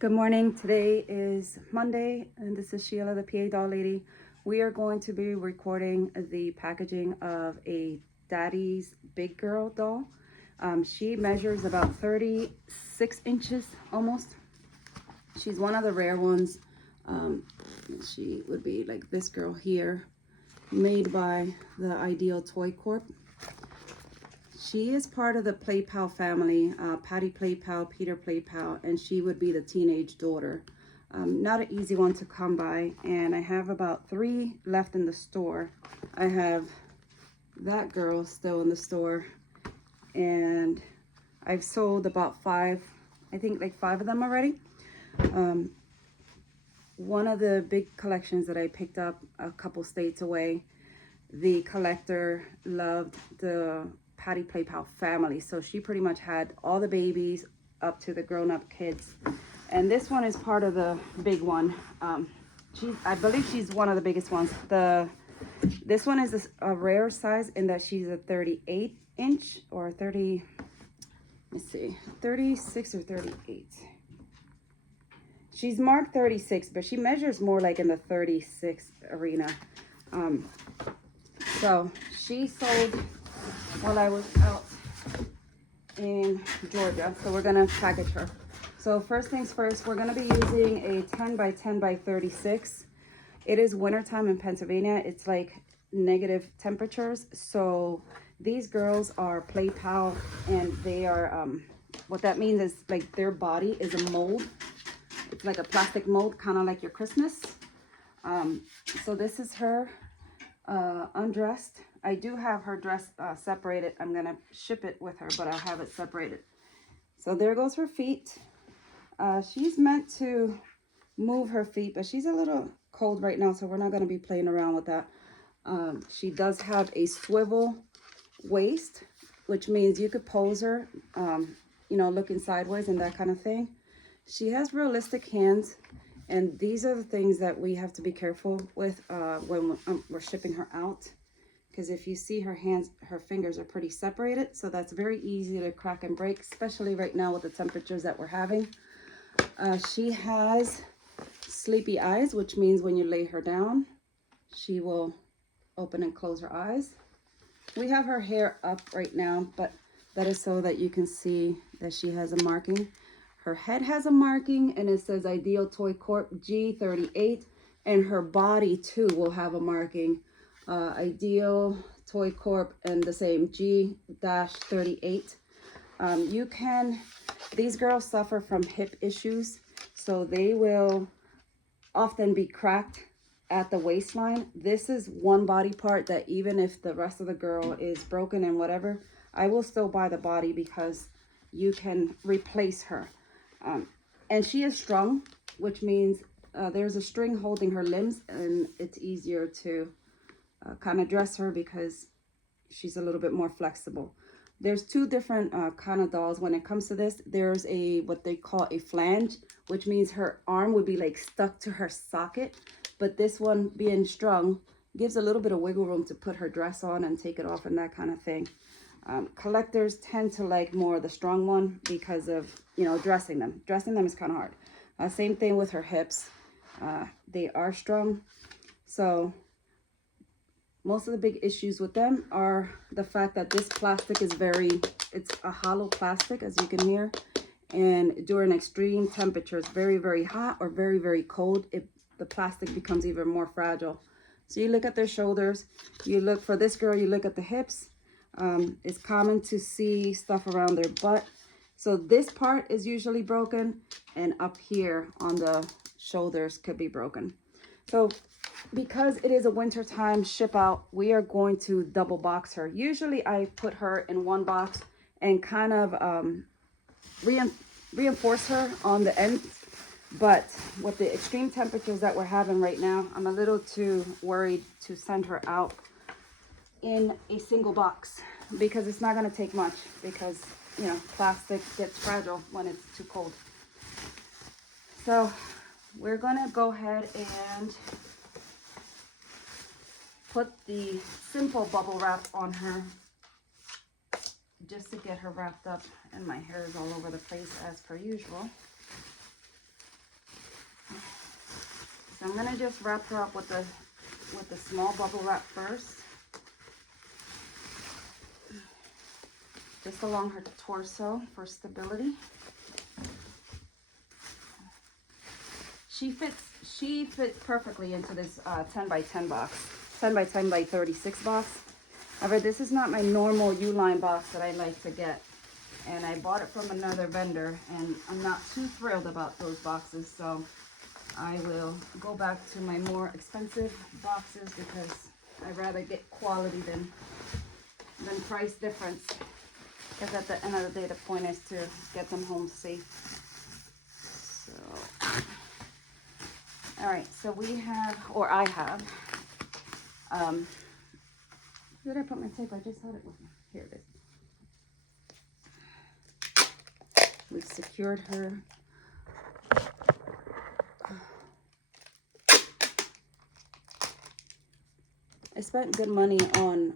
Good morning. Today is Monday, and this is Sheila, the PA Doll Lady. We are going to be recording the packaging of a Daddy's Big Girl doll. She measures about 36 inches almost. She's one of the rare ones. She would be like this girl here, made by the Ideal Toy Corp. She is part of the Play Pal family, Patty Play Pal, Peter Play Pal, and she would be the teenage daughter. Not an easy one to come by, and I have about 3 left in the store. I have that girl still in the store, and I've sold about 5, I think like 5 of them already. One of the big collections that I picked up a couple states away, the collector loved the Patty Play Pal family, so she pretty much had all the babies up to the grown-up kids. And this one is part of the big one. I believe she's one of the biggest ones. This one is a rare size in that she's a 38 inch or 30, let's see, 36 or 38. She's marked 36, but she measures more like in the 36 arena. So she sold while I was out in Georgia. So we're gonna package her. So first things first, we're gonna be using a 10 by 10 by 36. It is wintertime in Pennsylvania. It's like negative temperatures. So these girls are Play Pal, and they are, what that means is like their body is a mold. It's like a plastic mold, kind of like your Christmas. So this is her undressed. I do have her dress separated. I'm gonna ship it with her, but I'll have it separated. So there goes her feet. She's meant to move her feet, but she's a little cold right now, so we're not gonna be playing around with that. She does have a swivel waist, which means you could pose her, you know, looking sideways and that kind of thing. She has realistic hands, and these are the things that we have to be careful with when we're shipping her out. Because if you see her hands, her fingers are pretty separated, so that's very easy to crack and break, especially right now with the temperatures that we're having. She has sleepy eyes, which means when you lay her down, she will open and close her eyes. We have her hair up right now, but that is so that you can see that she has a marking. Her head has a marking, and it says Ideal Toy Corp G38, and her body too will have a marking. Ideal Toy Corp and the same G-38. These girls suffer from hip issues, so they will often be cracked at the waistline. This is one body part that even if the rest of the girl is broken and whatever, I will still buy the body because you can replace her. And she is strung, which means there's a string holding her limbs, and it's easier to kind of dress her because she's a little bit more flexible. There's 2 different kind of dolls when it comes to this. There's what they call a flange, which means her arm would be like stuck to her socket, but this one being strung gives a little bit of wiggle room to put her dress on and take it off and that kind of thing. Collectors tend to like more the strong one because of, you know, dressing them. Dressing them is kind of hard. Same thing with her hips. They are strung. So most of the big issues with them are the fact that this plastic is it's a hollow plastic, as you can hear. And during extreme temperatures, very, very hot or very, very cold, the plastic becomes even more fragile. So you look at their shoulders, you look for this girl, you look at the hips. It's common to see stuff around their butt. So this part is usually broken, and up here on the shoulders could be broken. So because it is a wintertime ship out, we are going to double box her. Usually I put her in one box and kind of reinforce her on the end. But with the extreme temperatures that we're having right now, I'm a little too worried to send her out in a single box because it's not going to take much, because, you know, plastic gets fragile when it's too cold. So we're going to go ahead and put the simple bubble wrap on her just to get her wrapped up, and my hair is all over the place as per usual. I'm gonna just wrap her up with the small bubble wrap first. Just along her torso for stability. She fits perfectly into this 10 by 10 box, 10 by 10 by 36 box. However, this is not my normal Uline box that I like to get. And I bought it from another vendor, and I'm not too thrilled about those boxes. So I will go back to my more expensive boxes because I'd rather get quality than price difference. Because at the end of the day, the point is to get them home safe. So, all right, so we have, or I have, where did I put my tape? I just had it with me. Here it is. We've secured her. I spent good money on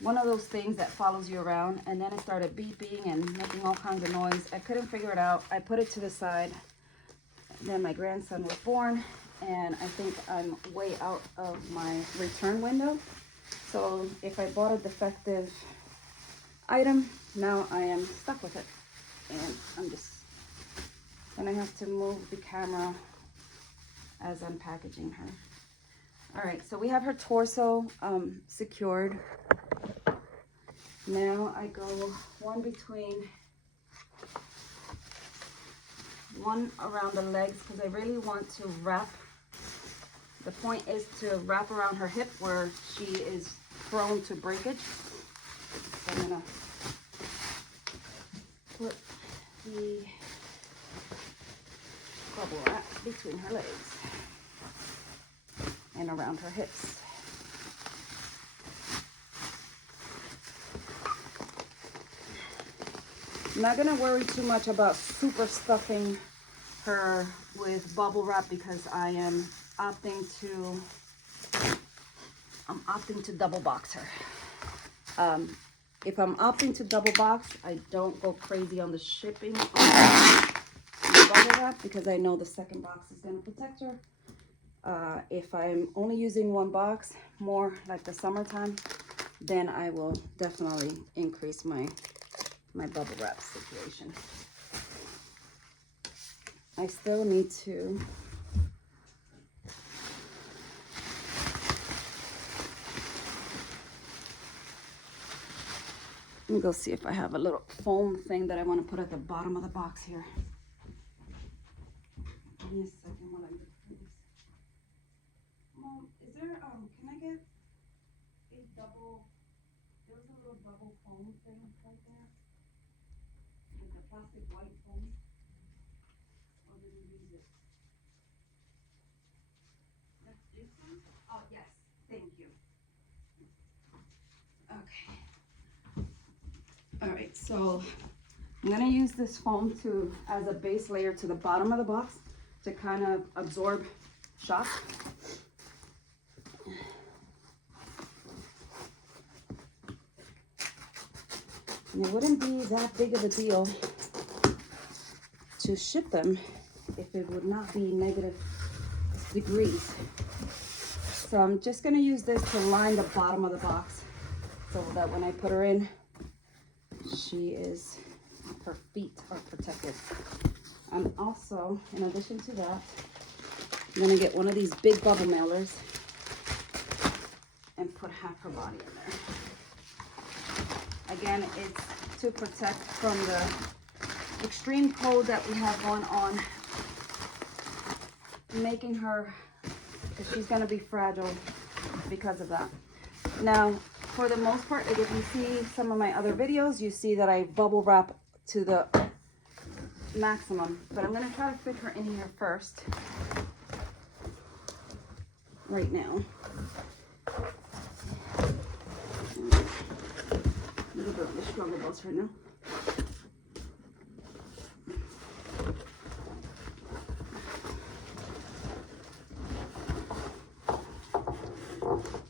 one of those things that follows you around, and then it started beeping and making all kinds of noise. I couldn't figure it out. I put it to the side. Then my grandson was born, and I think I'm way out of my return window. So if I bought a defective item, now I am stuck with it. And I'm just gonna have to move the camera as I'm packaging her. All right, so we have her torso secured. Now I go one around the legs because I really want to wrap. The point is to wrap around her hip where she is prone to breakage. So I'm gonna put the bubble wrap between her legs and around her hips. I'm not gonna worry too much about super stuffing her with bubble wrap because I am opting to double box her. If I'm opting to double box, I don't go crazy on the shipping on the bubble wrap because I know the second box is gonna protect her. If I'm only using one box, more like the summertime, then I will definitely increase my bubble wrap situation. I still need to let me go see if I have a little foam thing that I want to put at the bottom of the box here. Give me a second while I look for this. Mom, is there can I get a double? There's a little double foam thing right there. Like a plastic white foam. Or did we use it? That's this one? Oh, yes. Thank you. Okay. All right, so I'm gonna use this foam as a base layer to the bottom of the box to kind of absorb shock. And it wouldn't be that big of a deal to ship them if it would not be negative degrees. So I'm just gonna use this to line the bottom of the box so that when I put her in, her feet are protected. I'm also, in addition to that, I'm gonna get one of these big bubble mailers and put half her body in there. Again, it's to protect from the extreme cold that we have going on, making her, she's gonna be fragile because of that. Now, for the most part, like if you see some of my other videos, you see that I bubble wrap to the maximum, but I'm gonna try to fit her in here first, right now. A little bit of the struggle bus right now.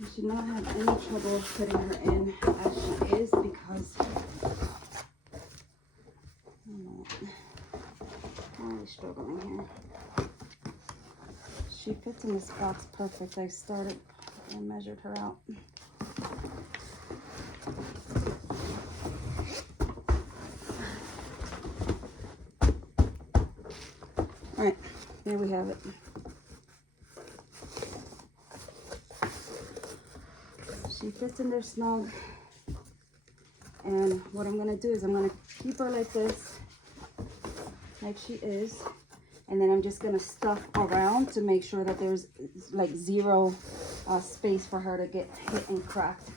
I should not have any trouble putting her in as she is because I'm really struggling here. She fits in this box perfect. I measured her out. All right, there we have it. She fits in there snug. And what I'm gonna do is I'm gonna keep her like this, like she is. And then I'm just gonna stuff around to make sure that there's like zero space for her to get hit and cracked.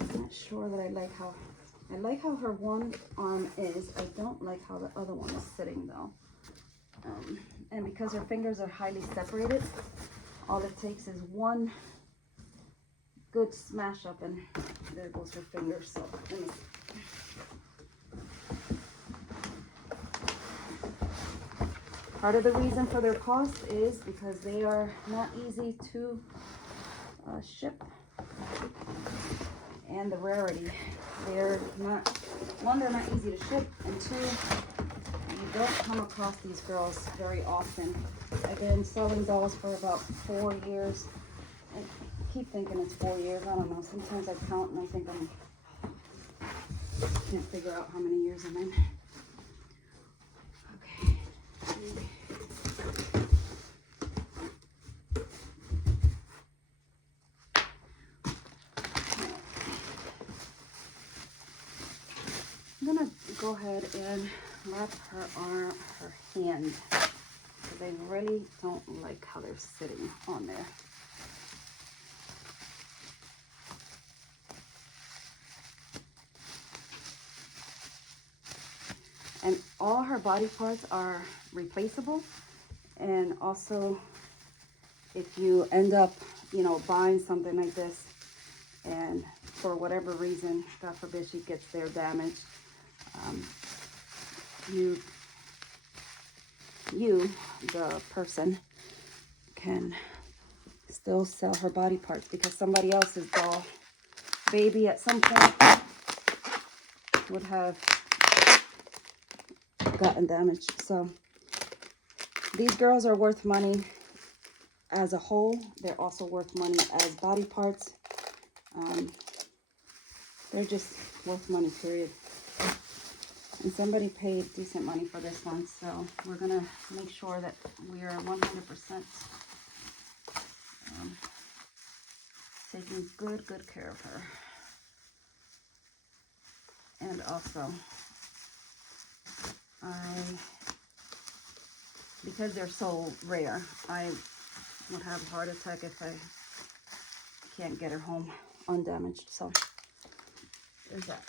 I'm not sure that I like how her one arm is. I don't like how the other one is sitting though. And because her fingers are highly separated, all it takes is one good smash up and there goes her fingers. So let me see. Part of the reason for their cost is because they are not easy to ship, and the rarity. They're not, one, they're not easy to ship, and two, you don't come across these girls very often. I've been selling dolls for about 4 years. I keep thinking it's 4 years. I don't know. Sometimes I count and I think can't figure out how many years I'm in. Okay. I'm gonna go ahead and wrap her hand, because I really don't like how they're sitting on there. And all her body parts are replaceable. And also, if you end up, you know, buying something like this, and for whatever reason, God forbid, she gets there damaged, you, the person, can still sell her body parts, because somebody else's doll baby at some point would have gotten damaged. So these girls are worth money as a whole. They're also worth money as body parts. They're just worth money, period. And somebody paid decent money for this one, so we're gonna make sure that we are 100% taking good care of her. And also, because they're so rare, I would have a heart attack if I can't get her home undamaged. So there's that.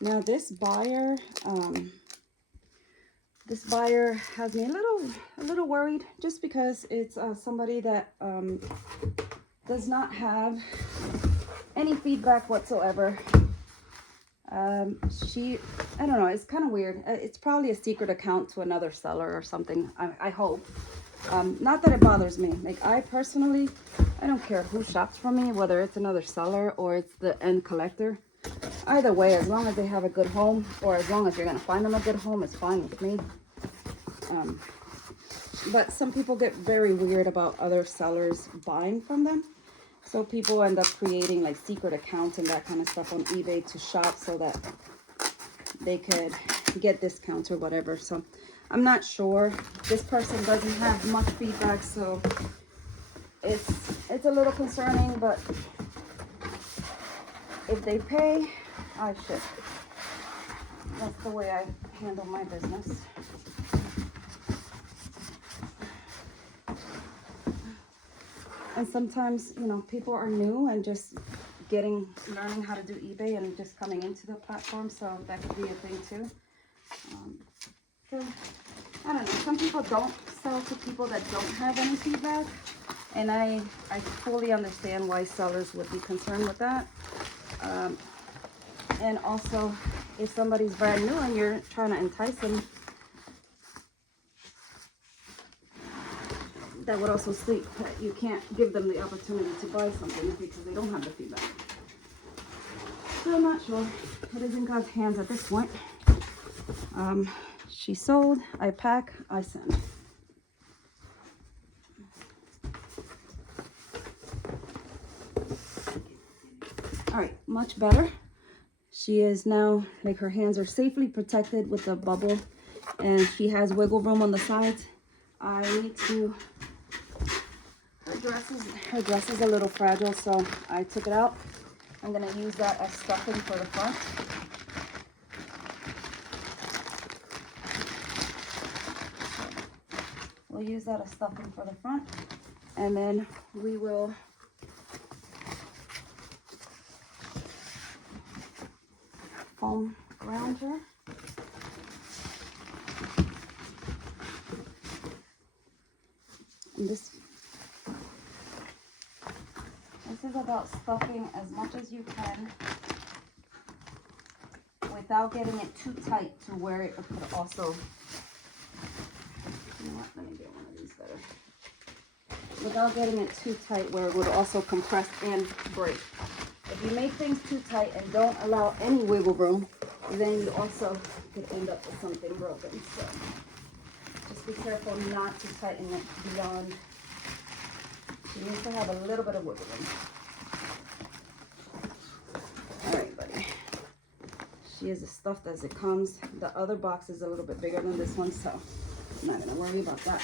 Now this buyer has me a little worried, just because it's somebody that does not have any feedback whatsoever. I don't know, it's kind of weird. It's probably a secret account to another seller or something, I hope. Not that it bothers me. Like, I personally, I don't care who shops from me, whether it's another seller or it's the end collector. Either way, as long as they have a good home, or as long as you're going to find them a good home, it's fine with me. But some people get very weird about other sellers buying from them. So people end up creating like secret accounts and that kind of stuff on eBay to shop so that they could get discounts or whatever. So I'm not sure. This person doesn't have much feedback, so it's a little concerning, but if they pay, I ship. That's the way I handle my business. And sometimes, you know, people are new and just learning how to do eBay and just coming into the platform, so that could be a thing too. So, I don't know, some people don't sell to people that don't have any feedback, and I fully understand why sellers would be concerned with that. And also, if somebody's brand new and you're trying to entice them, that would also state that you can't give them the opportunity to buy something because they don't have the feedback. So I'm not sure. It is in God's hands at this point. She sold, I pack, I send. All right, much better. She is now, like, her hands are safely protected with the bubble, and she has wiggle room on the sides. I need to, her dress is a little fragile, so I took it out. I'm gonna use that as stuffing for the front. We'll use that as stuffing for the front, and then we will foam ground her. And this is about stuffing as much as you can without getting it too tight to where it could also, you know what, let me get one of these better. Without getting it too tight where it would also compress and break. If you make things too tight and don't allow any wiggle room, then you also could end up with something broken. So just be careful not to tighten it beyond. She needs to have a little bit of wiggle room. All right, buddy. She is as stuffed as it comes. The other box is a little bit bigger than this one, so I'm not gonna worry about that.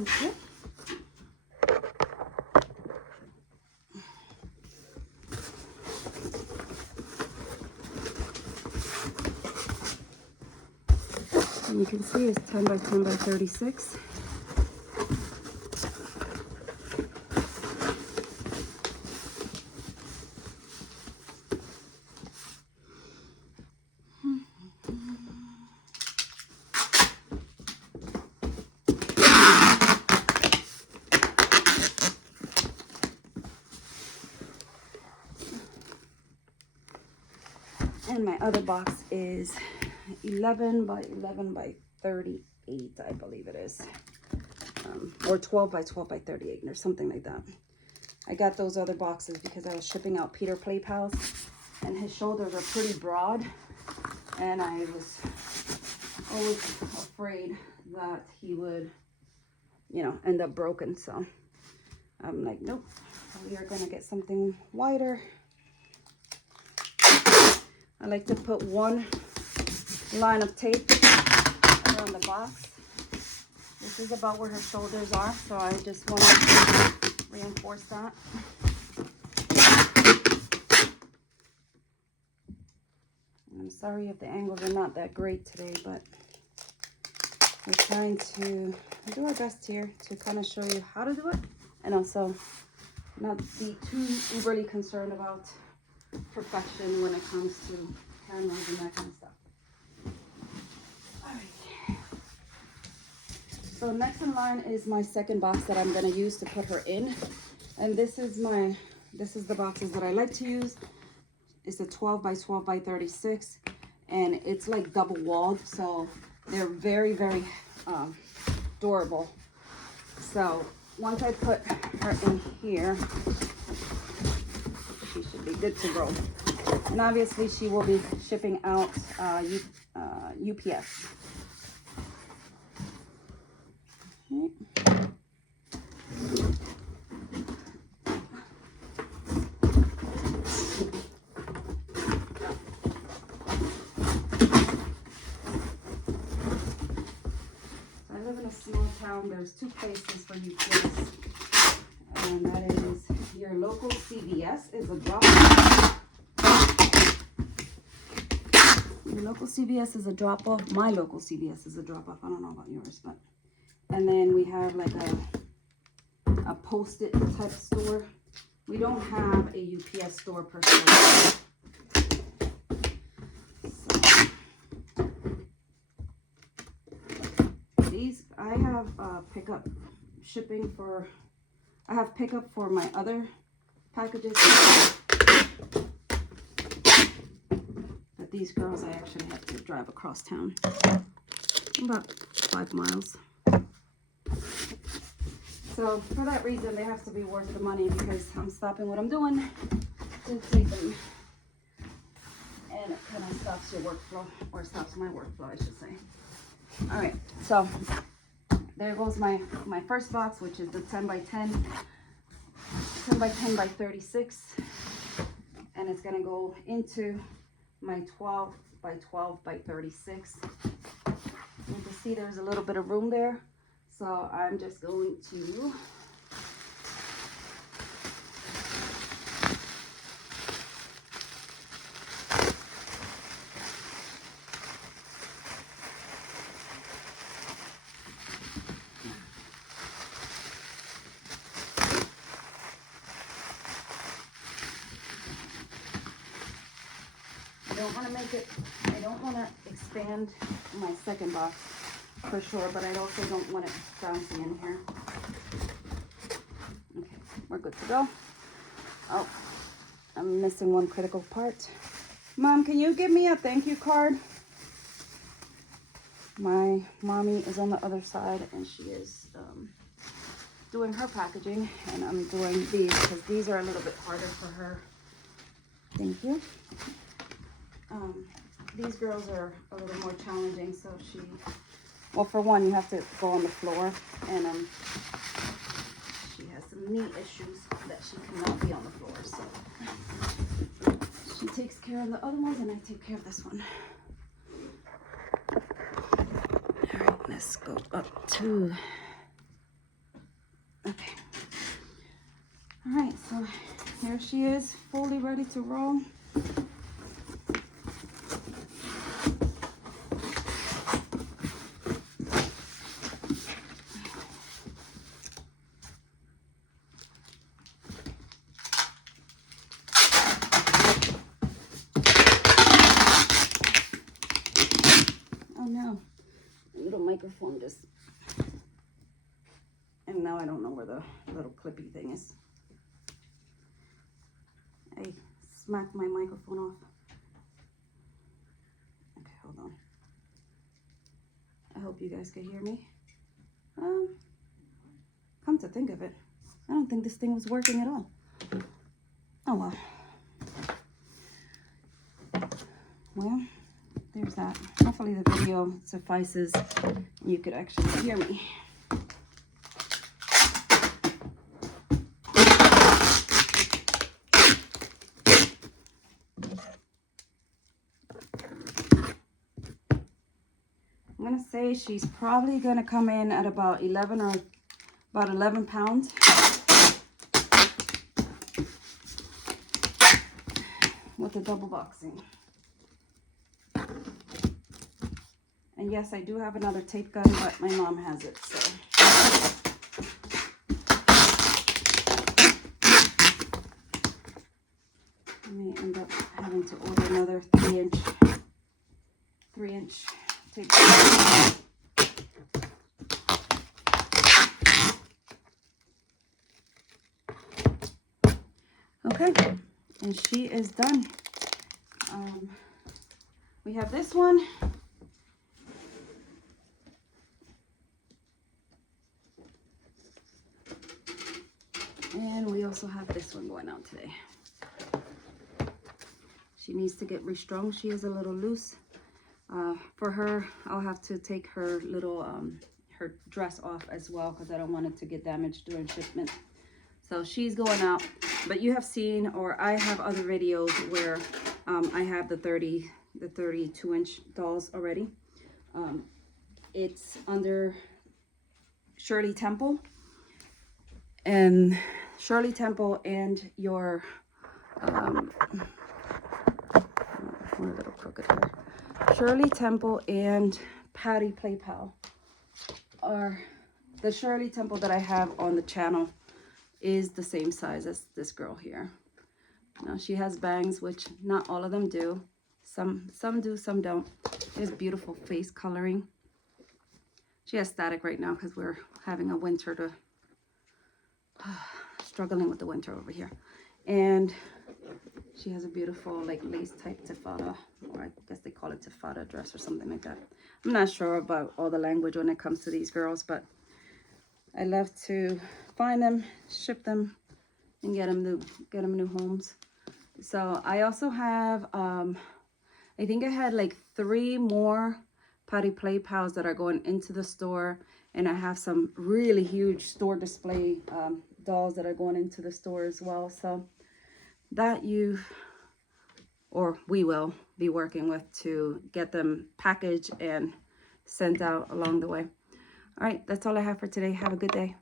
Okay. And you can see it's 10 by 10 by 36. And my other box is 11 by 11 by 38, I believe it is. Or 12 by 12 by 38, or something like that. I got those other boxes because I was shipping out Peter Play Pals, and his shoulders are pretty broad. And I was always afraid that he would, you know, end up broken. So I'm like, nope, we are gonna get something wider. I like to put one line of tape around the box. This is about where her shoulders are, so I just want to reinforce that. I'm sorry if the angles are not that great today, but we're trying to do our best here to kind of show you how to do it, and also not be too overly concerned about perfection when it comes to cameras and that kind of stuff. All right. So next in line is my second box that I'm going to use to put her in, and this is the boxes that I like to use. It's a 12 by 12 by 36, and it's like double walled, so they're very, very durable. So once I put her in here, she should be good to go. And obviously she will be shipping out UPS. Okay. I live in a small town. There's two places for UPS, and that is your local CVS is a drop-off. Your local CVS is a drop-off. My local CVS is a drop-off. I don't know about yours, but and then we have like a Post-it type store. We don't have a UPS store per se. These I have pickup shipping for. I have pickup for my other packages. But these girls, I actually have to drive across town, about 5 miles. So for that reason, they have to be worth the money because I'm stopping what I'm doing to take them. And it kind of stops your workflow, or stops my workflow, I should say. All right, so there goes my first box, which is the 10 by 10 by 10 by 36. And it's gonna go into my 12 by 12 by 36. You can see there's a little bit of room there. So I'm just going to I don't want to expand my second box for sure, but I also don't want it bouncing in here. Okay, we're good to go. Oh, I'm missing one critical part. Mom, can you give me a thank you card? My mommy is on the other side and she is doing her packaging, and I'm doing these because these are a little bit harder for her. Thank you. These girls are a little more challenging, so well, for one, you have to go on the floor, and she has some knee issues that she cannot be on the floor, so she takes care of the other ones, and I take care of this one. All right, let's go up to, okay. All right, so here she is, fully ready to roll. Microphone just, and now I don't know where the little clippy thing is. I smacked my microphone off. Okay, hold on. I hope you guys can hear me. Come to think of it, I don't think this thing was working at all. Oh well. Well, there's that. Hopefully the video suffices. You could actually hear me. I'm gonna say she's probably gonna come in at about 11 pounds. With the double boxing. And yes, I do have another tape gun, but my mom has it, so. I may end up having to order another 3-inch tape gun. Okay, and she is done. We have this one. And we also have this one going out today. She needs to get restrung. She is a little loose. For her, I'll have to take her little, her dress off as well because I don't want it to get damaged during shipment. So she's going out. But you have seen, or I have other videos where I have the 32-inch dolls already. It's under Shirley Temple. And Shirley Temple and your, we're a little crooked here. Shirley Temple and Patty Play Pal are the Shirley Temple that I have on the channel is the same size as this girl here. Now she has bangs, which not all of them do. Some do, some don't. She has beautiful face coloring. She has static right now because we're having a winter to struggling with the winter over here. And she has a beautiful like lace type taffeta, or I guess they call it taffeta dress or something like that. I'm not sure about all the language when it comes to these girls, but I love to find them, ship them, and get them new homes. So I also have, I think I had like 3 more Potty Play Pals that are going into the store. And I have some really huge store display dolls that are going into the store as well. So that we will be working with to get them packaged and sent out along the way. All right, that's all I have for today. Have a good day.